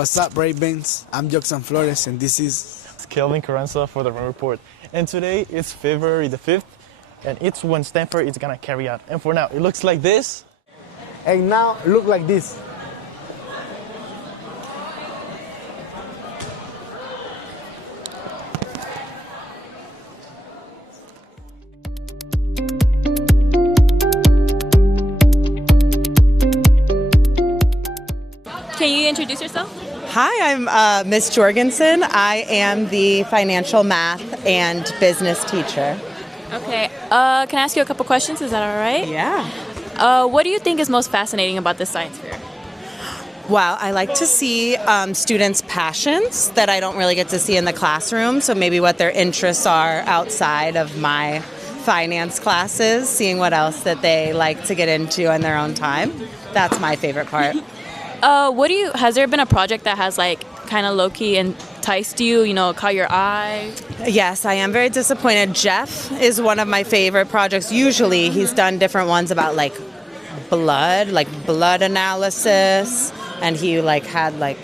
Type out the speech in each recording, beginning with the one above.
What's up, Ravens? I'm Joxan Flores, and this is Kelvin Carranza for the Raven Report. And today it's February the 5th, and it's when Stanford is gonna carry out. And for now, it looks like this. and now look like this. Can you introduce yourself? Hi, I'm Miss Jorgensen. I am the financial math and business teacher. Okay. Can I ask you a couple questions? Is that all right? Yeah. What do you think is most fascinating about this science fair? Well, I like to see students' passions that I don't really get to see in the classroom. So maybe what their interests are outside of my finance classes, seeing what else that they like to get into in their own time. That's my favorite part. Has there been a project that has like kind of low-key enticed you, caught your eye? Yes, I am very disappointed. Jeff is one of my favorite projects. Usually he's done different ones about like blood analysis, and he had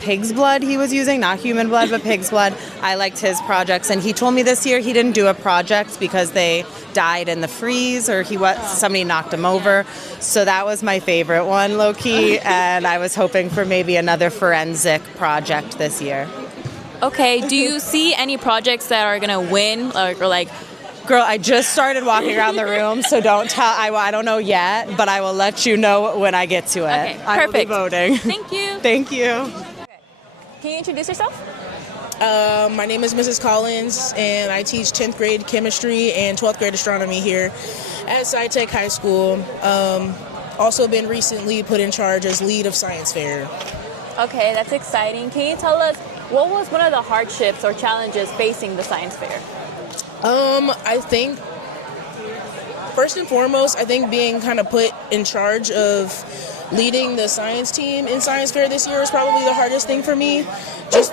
pig's blood he was using, not human blood, but pig's blood. I liked his projects, and he told me this year he didn't do a project because they died in the freeze, or somebody knocked him over. So that was my favorite one, low-key, and I was hoping for maybe another forensic project this year. Okay, do you see any projects that are gonna win, Girl, I just started walking around the room, so don't tell. I don't know yet, but I will let you know when I get to it. Okay, perfect. I will be voting. Thank you. Thank you. Can you introduce yourself? My name is Mrs. Collins, and I teach 10th grade chemistry and 12th grade astronomy here at SciTech High School. Also been recently put in charge as lead of science fair. Okay, that's exciting. Can you tell us what was one of the hardships or challenges facing the science fair? I think, first and foremost, being kind of put in charge of leading the science team in science fair this year is probably the hardest thing for me. Just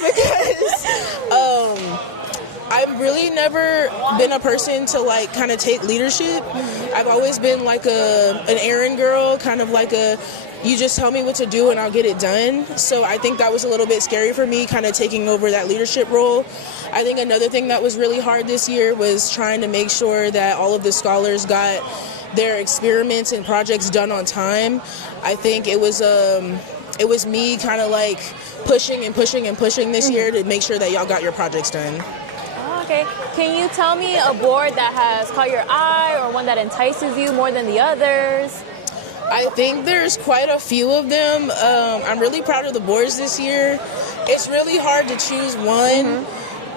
because I've really never been a person to kind of take leadership. I've always been an errand girl, kind of you just tell me what to do and I'll get it done. So I think that was a little bit scary for me, kind of taking over that leadership role. I think another thing that was really hard this year was trying to make sure that all of the scholars got their experiments and projects done on time. I think it was me kind of pushing and pushing and pushing this year to make sure that y'all got your projects done. Okay. Can you tell me a board that has caught your eye or one that entices you more than the others? I think there's quite a few of them. I'm really proud of the boards this year. It's really hard to choose one.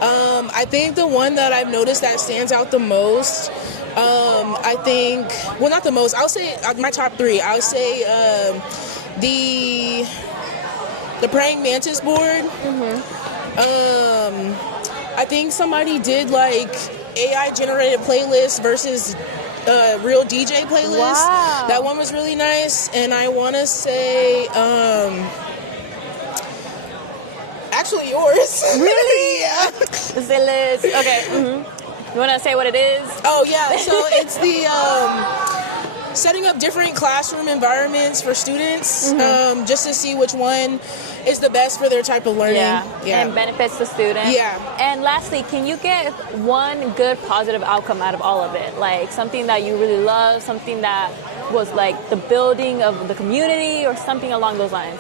I think the one that I've noticed that stands out the most, not the most, I'll say my top three. I'll say the praying mantis board. I think somebody did AI generated playlists versus real DJ playlist. Wow. That one was really nice. And I want to say, actually yours. Really? Yeah. Zillis. Okay. You want to say what it is? Oh, yeah. So it's the setting up different classroom environments for students, just to see which one is the best for their type of learning. Yeah. And benefits the student. Yeah. And lastly, can you get one good positive outcome out of all of it? Like something that you really love, something that was the building of the community, or something along those lines?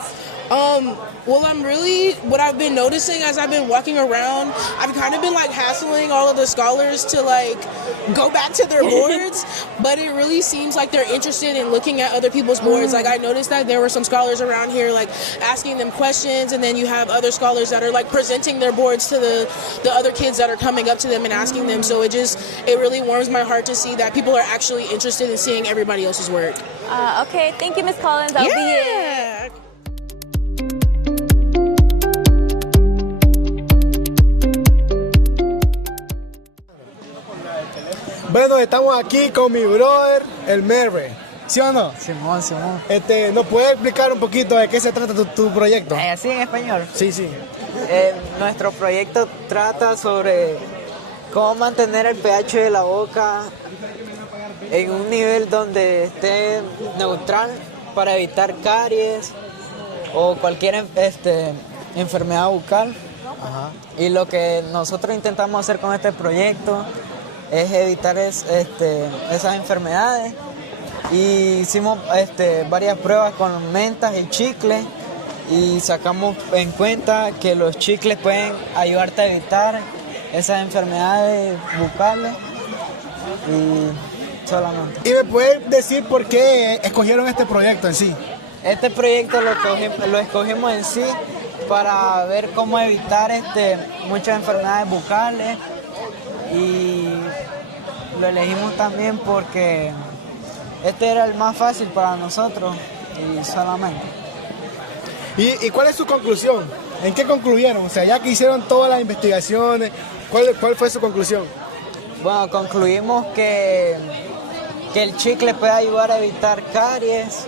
What I've been noticing as I've been walking around, I've kind of been hassling all of the scholars to go back to their boards, but it really seems like they're interested in looking at other people's boards. I noticed that there were some scholars around here asking them questions, and then you have other scholars that are presenting their boards to the other kids that are coming up to them and asking them. So it really warms my heart to see that people are actually interested in seeing everybody else's work. Okay, thank you, Ms. Collins. That'll be it. Bueno, estamos aquí con mi brother, el Merve. ¿Sí o no? Simón. ¿Nos puedes explicar un poquito de qué se trata tu proyecto? ¿Así en español? Sí. Nuestro proyecto trata sobre cómo mantener el pH de la boca en un nivel donde esté neutral para evitar caries o cualquier enfermedad bucal. Y lo que nosotros intentamos hacer con este proyecto es evitar esas enfermedades. Y hicimos varias pruebas con mentas y chicles y sacamos en cuenta que los chicles pueden ayudarte a evitar esas enfermedades bucales y solamente. ¿Y me puedes decir por qué escogieron este proyecto en sí? Este proyecto lo escogimos en sí para ver cómo evitar muchas enfermedades bucales y lo elegimos también porque este era el más fácil para nosotros y solamente. ¿Y cuál es su conclusión? ¿En qué concluyeron? O sea, ya que hicieron todas las investigaciones, ¿cuál fue su conclusión? Bueno, concluimos que el chicle puede ayudar a evitar caries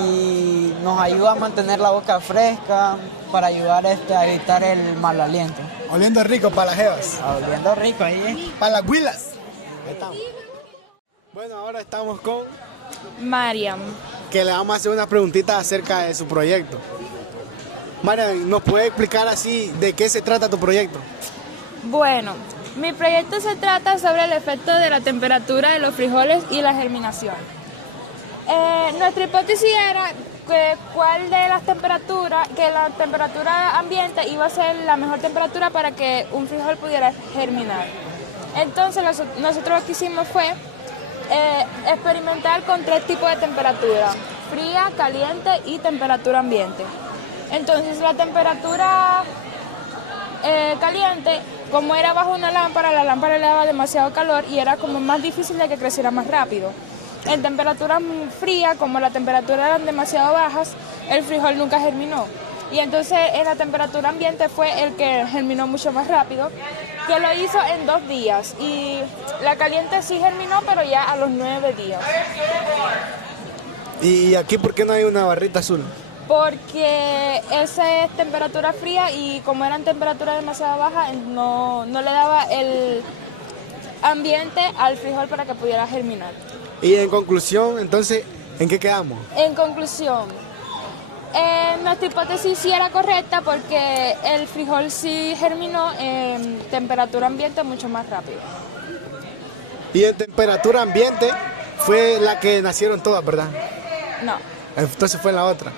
y nos ayuda a mantener la boca fresca para ayudar a evitar el mal aliento. Oliendo rico para las jevas. Oliendo rico ahí. Para las huilas. Ahí estamos. Bueno, ahora estamos con Mariam. que le vamos a hacer unas preguntitas acerca de su proyecto. Mariam, ¿nos puede explicar así de qué se trata tu proyecto? Bueno, mi proyecto se trata sobre el efecto de la temperatura de los frijoles y la germinación. Nuestra hipótesis era que la temperatura ambiente iba a ser la mejor temperatura para que un frijol pudiera germinar. Entonces nosotros lo que hicimos fue experimentar con 3 tipos de temperatura: fría, caliente y temperatura ambiente. Entonces la temperatura caliente, como era bajo una lámpara, la lámpara le daba demasiado calor y era como más difícil de que creciera más rápido. En temperatura fría, como las temperaturas eran demasiado bajas, el frijol nunca germinó. Y entonces en la temperatura ambiente fue el que germinó mucho más rápido, que lo hizo en 2 días. Y la caliente sí germinó, pero ya a los 9 días. ¿Y aquí por qué no hay una barrita azul? Porque esa es temperatura fría y como eran temperaturas demasiado bajas, no le daba el ambiente al frijol para que pudiera germinar. Y en conclusión, entonces, ¿en qué quedamos? En conclusión, nuestra hipótesis sí era correcta porque el frijol sí germinó en temperatura ambiente mucho más rápido. Y en temperatura ambiente fue la que nacieron todas, ¿verdad? No. Entonces fue la otra.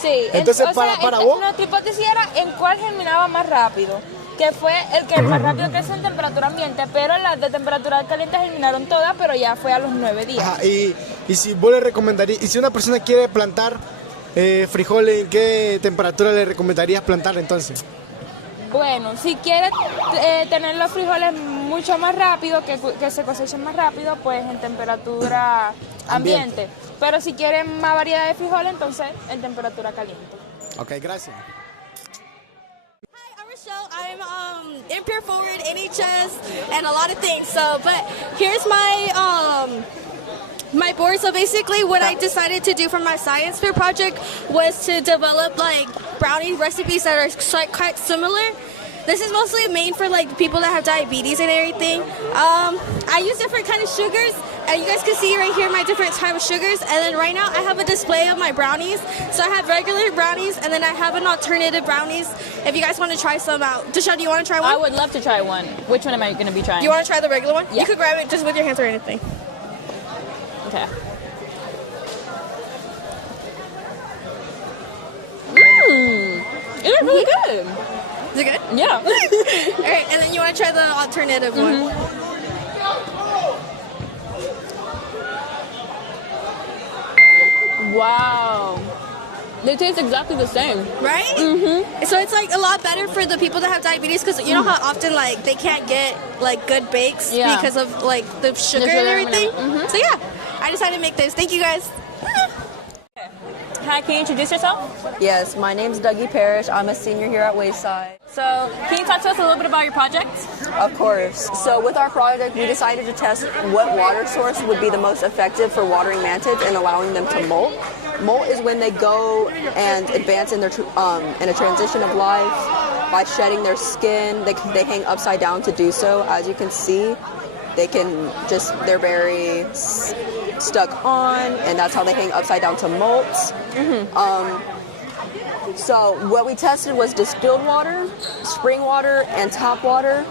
Sí. Entonces, para vos... Nuestra hipótesis era en cuál germinaba más rápido, que fue el que más rápido crece en temperatura ambiente, pero las de temperatura caliente germinaron todas, pero ya fue a los 9 días. Ajá, y si vos le recomendarías, y si una persona quiere plantar frijoles, ¿en qué temperatura le recomendarías plantar entonces? Bueno, si quieres tener los frijoles mucho más rápido, que se cosechen más rápido, pues en temperatura ambiente. Pero si quieren más variedad de frijoles, entonces en temperatura caliente. Ok, gracias. Show. I'm in Peer Forward, NHS, and a lot of things. So, but here's my board. So basically, what I decided to do for my science fair project was to develop like brownie recipes that are quite similar. This is mostly made for like people that have diabetes and everything. I use different kind of sugars, and you guys can see right here my different type of sugars. And then right now I have a display of my brownies. So I have regular brownies, and then I have an alternative brownies. If you guys want to try some out, Deshaun, do you want to try one? I would love to try one. Which one am I going to be trying? Do you want to try the regular one? Yeah. You could grab it just with your hands or anything. Okay. Mmm. It is really good. Is it good? Yeah. All right, and then you want to try the alternative one. Wow. They taste exactly the same. Right? Mm-hmm. So it's like a lot better for the people that have diabetes because you know how often like they can't get like good bakes because of like the sugar and everything. So yeah, I decided to make this. Thank you guys. Hi, can you introduce yourself? Yes, my name's Dougie Parrish. I'm a senior here at Wayside. So, can you talk to us a little bit about your project? Of course. So with our project, we decided to test what water source would be the most effective for watering mantids and allowing them to molt. Molt is when they go and advance in their in a transition of life by shedding their skin. They hang upside down to do so. As you can see, they're very stuck on, and that's how they hang upside down to molt. So what we tested was distilled water, spring water, and tap water.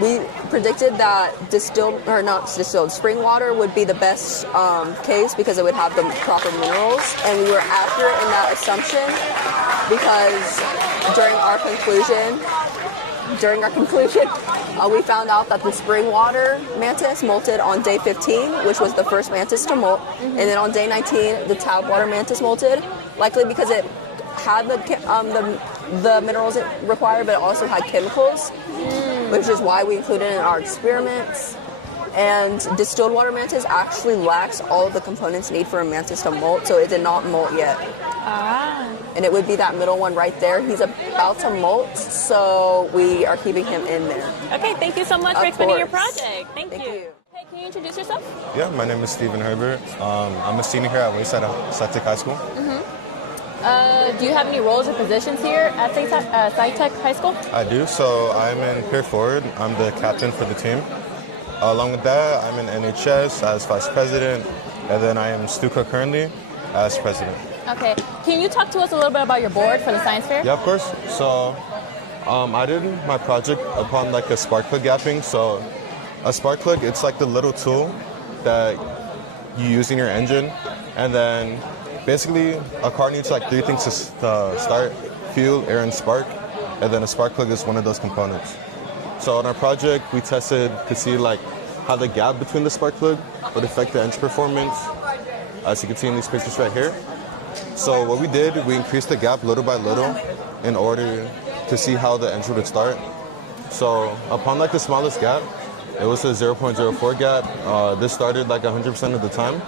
We predicted that spring water would be the best case because it would have the proper minerals, and we were accurate in that assumption because during our conclusion, we found out that the spring water mantis molted on day 15, which was the first mantis to molt, and then on day 19, the tap water mantis molted, likely because it had the minerals it required, but it also had chemicals, which is why we included it in our experiments. And distilled water mantis actually lacks all of the components needed for a mantis to molt, so it did not molt yet. And it would be that middle one right there. He's about to molt, so we are keeping him in there. Okay, thank you so much for explaining your project. Thank you. Hey, can you introduce yourself? Yeah, my name is Stephen Herbert. I'm a senior here at Wayside SciTech High School. Do you have any roles or positions here at SciTech High School? I do. So I'm in Peer Forward. I'm the captain for the team. Along with that, I'm in NHS as vice president, and then I am STHS currently as president. Okay. Can you talk to us a little bit about your board for the science fair? Yeah, of course. So I did my project upon like a spark plug gapping. So a spark plug, it's like the little tool that you use in your engine, and then basically a car needs like three things to start: fuel, air, and spark. And then a spark plug is one of those components. So on our project, we tested to see like how the gap between the spark plug would affect the engine performance, as you can see in these pictures right here. So what we did, we increased the gap little by little in order to see how the engine would start. So upon like the smallest gap, it was a 0.04 gap. This started like 100% of the time.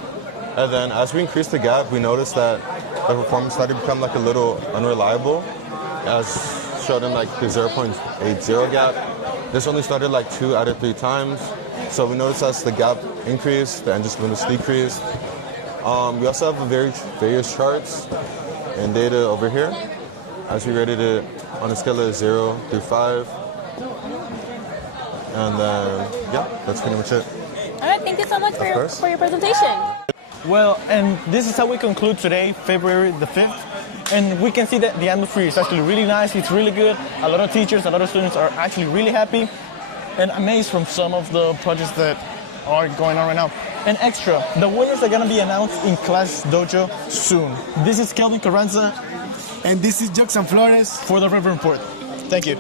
And then as we increased the gap, we noticed that the performance started to become like a little unreliable, as showed in like the 0.80 gap. This only started like 2 out of 3 times. So we noticed as the gap increased, the engine smoothness decreased. We also have various charts and data over here, as we rated it on a scale of 0 through 5. And then, yeah, that's pretty much it. All right, thank you so much for your presentation. Well, and this is how we conclude today, February the 5th. And we can see that the atmosphere is actually really nice. It's really good. A lot of teachers, a lot of students are actually really happy and amazed from some of the projects that are going on right now. And extra, the winners are going to be announced in Class Dojo soon. This is Kelvin Carranza. And this is Jackson Flores for the Raven Report. Thank you.